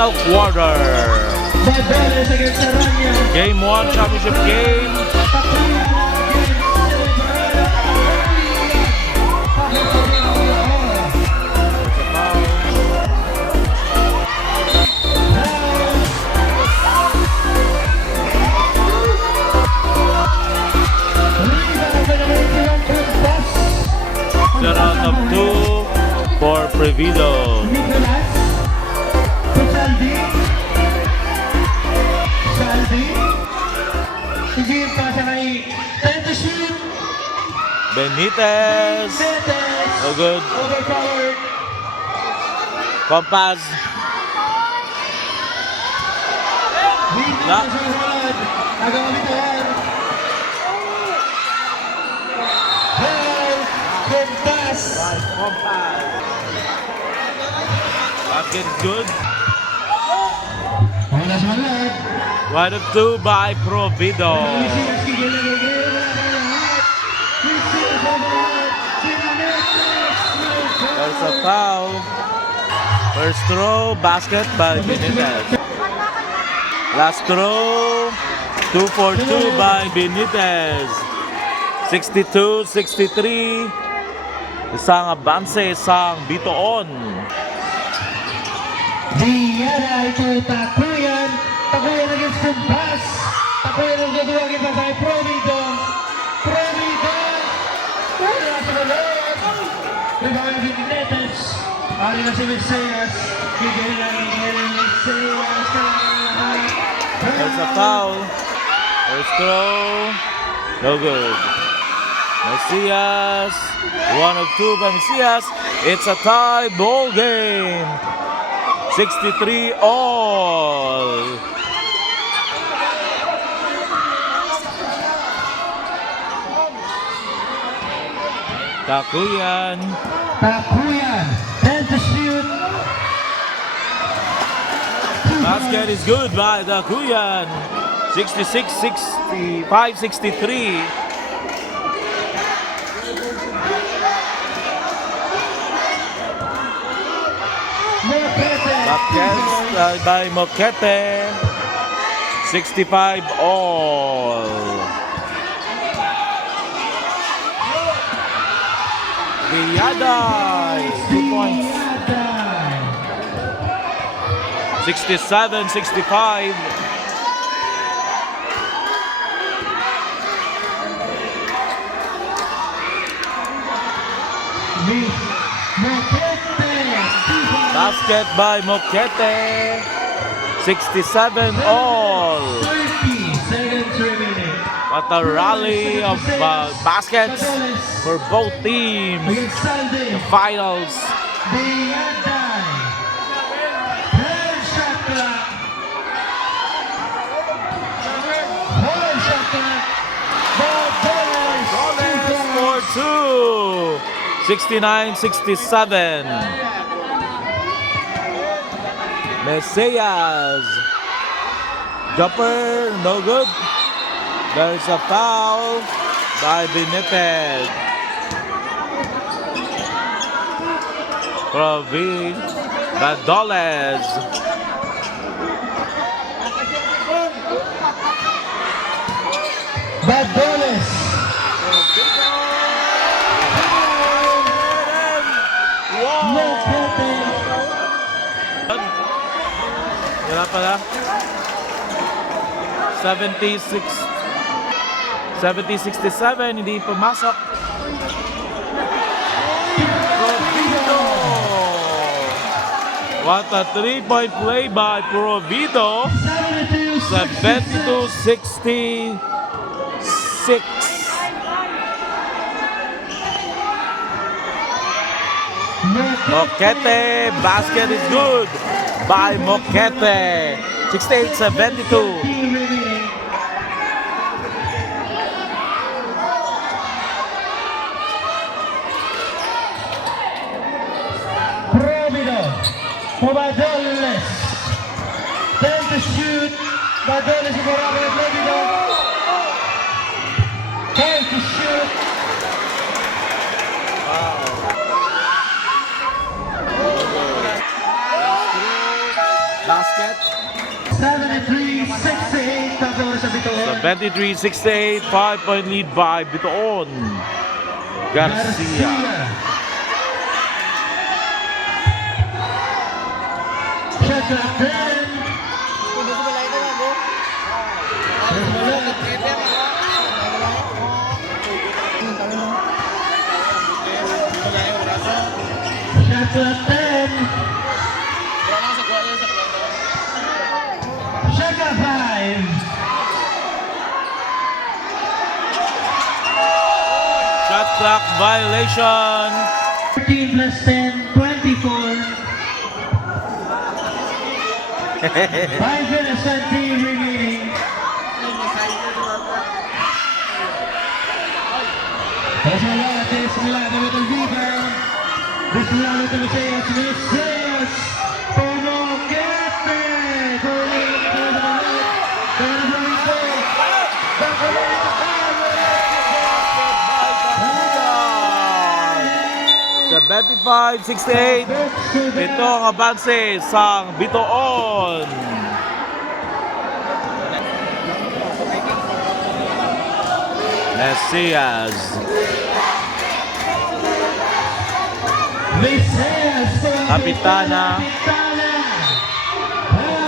final quarter. Badoles against Aranya. Game 1 championship game. The round of 2 for Prevido. Sige, pasa kay time to shoot. Benitez. Oh, good. Overpowered. Compass. Lock. Agaw Bito-on. Compass. Compass. Basket good. Wala sa malag. 1 of 2 by Provido. There's a foul. First throw, basket by Benitez. Last throw, 2 for 2 by Benitez. 62-63. Isang abanse, isang Bito-on. Diana ito Takuyan. Takuyan against Compass. Takuyan ang gaduwagin pa kay Provido. Provido. Wala sa balon. Rebound ng Benitez. Ari na si Messias. Bigay na ni Messias. There's a foul. First throw, no good. Messias, 1 of 2 by Messias. It's a tie ball game. 63 all. Takuyan. Takuyan. 10 to shoot. Basket is good by Takuyan. 66-65-63. Basket by Moquete. 65 all. Villaday, 2 points. 67-65. Basket by Moquete. 67 all. 30 seconds remaining. What a rally of baskets for both teams. The finals. Villaday. 10 shot clock. 1 shot clock. Badoles for 2. 69-67. Messias. Jumper, no good. There's a foul by Benitez. Badoles. Badoles. Wala pala. 70-67, hindi pumasok. Provido. What a 3-point play by Provido. 72-66. Moquete, basket is good by Moquete. 68-72. Provido. Badoles. 10 to shoot. Badoles y Morales de Provido. 10 to shoot. Basket basket. 73-68 pabor sa Bito-on. 73-68, 5-point lead by Bito-on. Garcia. Shot clock 10. Shot clock 10. Shot clock 5. Shot clock violation. 13 plus 10, 24. 5 minutes and 3 remaining. Bismillah with the rebound. Bismillah with the misses. Pomokete. Sa 25-68, ito ang abanse sang Bito-on. Mesias. Kapitana.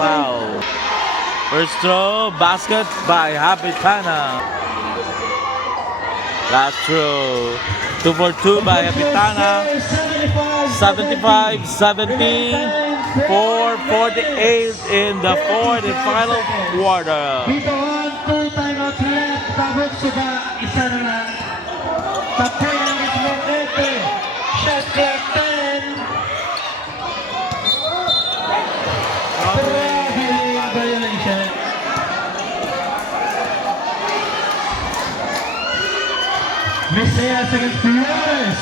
Foul. First throw, basket by Kapitana. Last throw, 2 for 2 by Kapitana. 75-70, 4:48 in the fourth and final quarter. Bito-on, 2 timeouts left. Tabuc Suba, isa na lang. Tapoy ang Pomokete. Shot clock 10. Traveling violation. Mesias against Flores.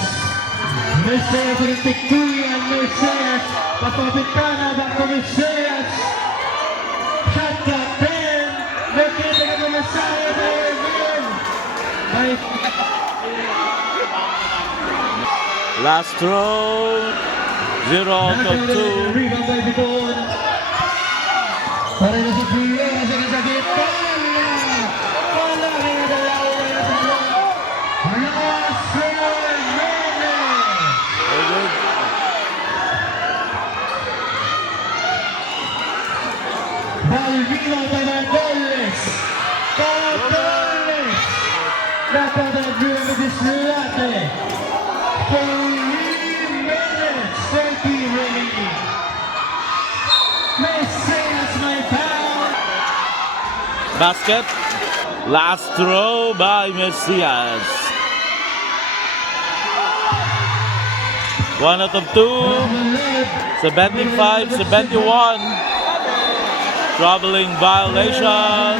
Mesias against Tikuyan. Mesias. Papapitana. Back to Mesias. Shot clock 10. Nakita ka naman sa Last throw, 0 out of 2. Rebound by Bito-on. Para na sa Flores against sa Gitana. Wala kaya dalawa na sa last 4 minutes. Very good. Balvino by Margoles. Margoles. Dapat ang agreement with this latte. 3 minutes, 30 remaining. Mesias my foul. Basket. Last throw by Mesias. 1 out of 2. 75-71. Troubling violation.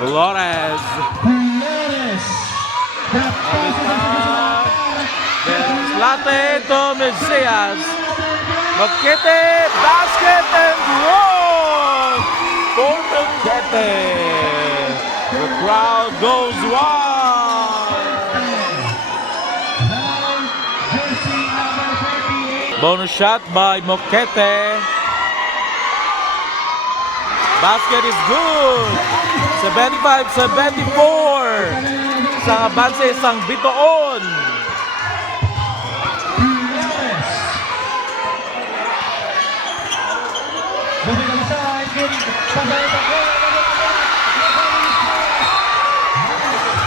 Flores. Flores. Latte to Mesias. Mokete, basket and roll for Mokete. The crowd goes wild. Bonus shot by Mokete. Basket is good. 75-74. Sa abanse sang Bito-on.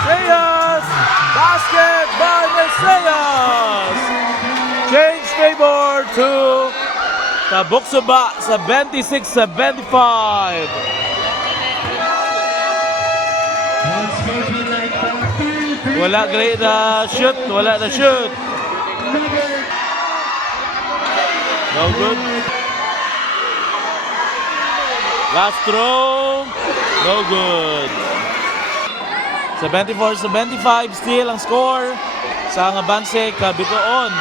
Mesias! Basket by Mesias! Change favor to Tabuc Suba, 76-75. Wala great na shoot, wala na shoot. No good. Last throw, no good. 74-75 still ang score sa abanse ka Bito-on.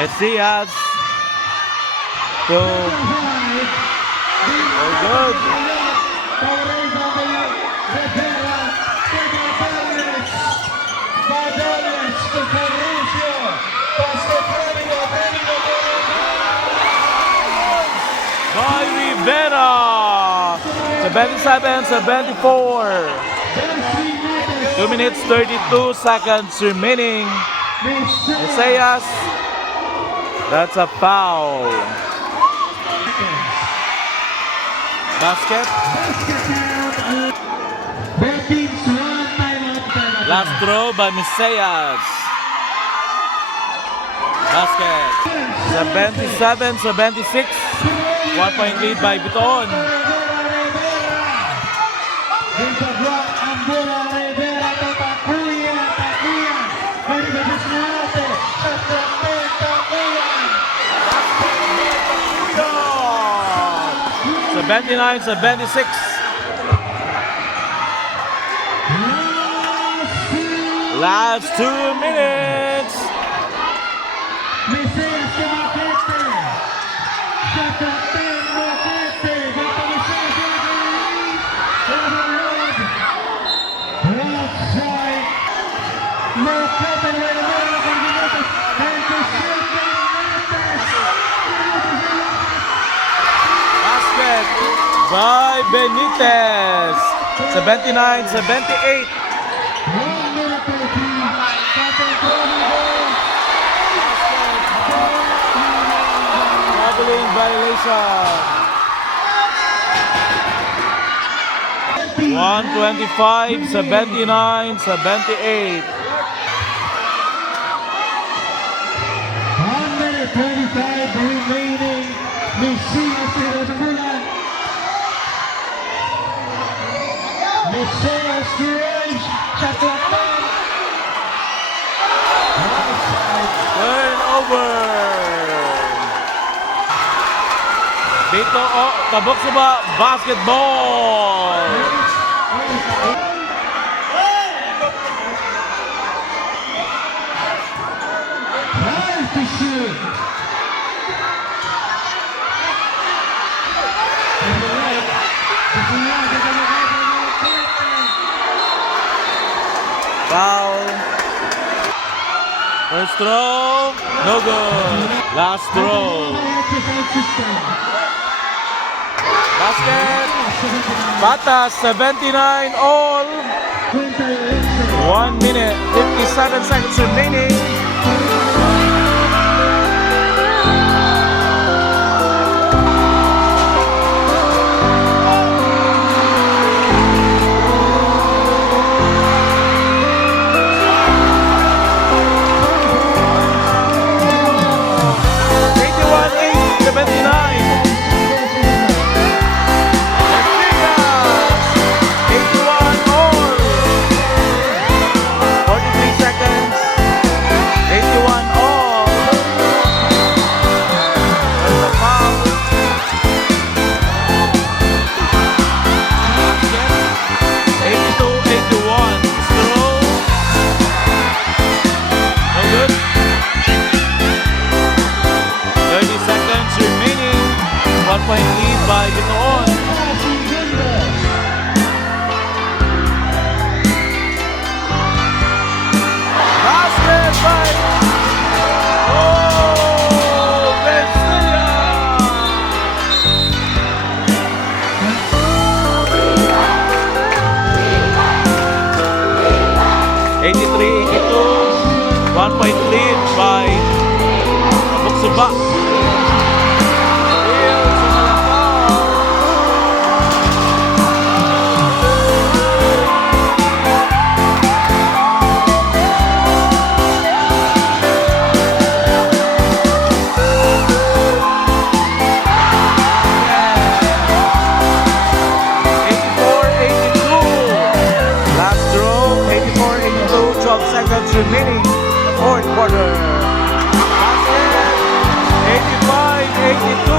Mesias to oh good. Badoles to Fabricio. Pasto 77-74. 2 minutes 32 seconds remaining. Isaias, that's a foul. Basket. Last throw by Messias. Basket. 77-76. 1 point lead by Bito-on. So 79-76. Last 2 minutes. Basket by Benitez. 79-78. Traveling violation. 125-79-78. 125 remaining. Messias Range. Shot clock. Turnover. Bito-on, Tabuc Suba, basketball. Nice to shoot. Foul. First throw, no good. Last throw. Basket. Batas 79 all. 1 minute 57 seconds remaining. Point lead by Bito-on. Basket by Vencia. 83-82. 1 point lead by Tabuc Suba. Seconds remaining, fourth quarter. Basket, 85-82.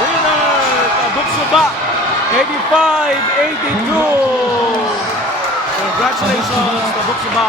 Winner, Tabuc Suba, 85-82. Congratulations, Tabuc Suba.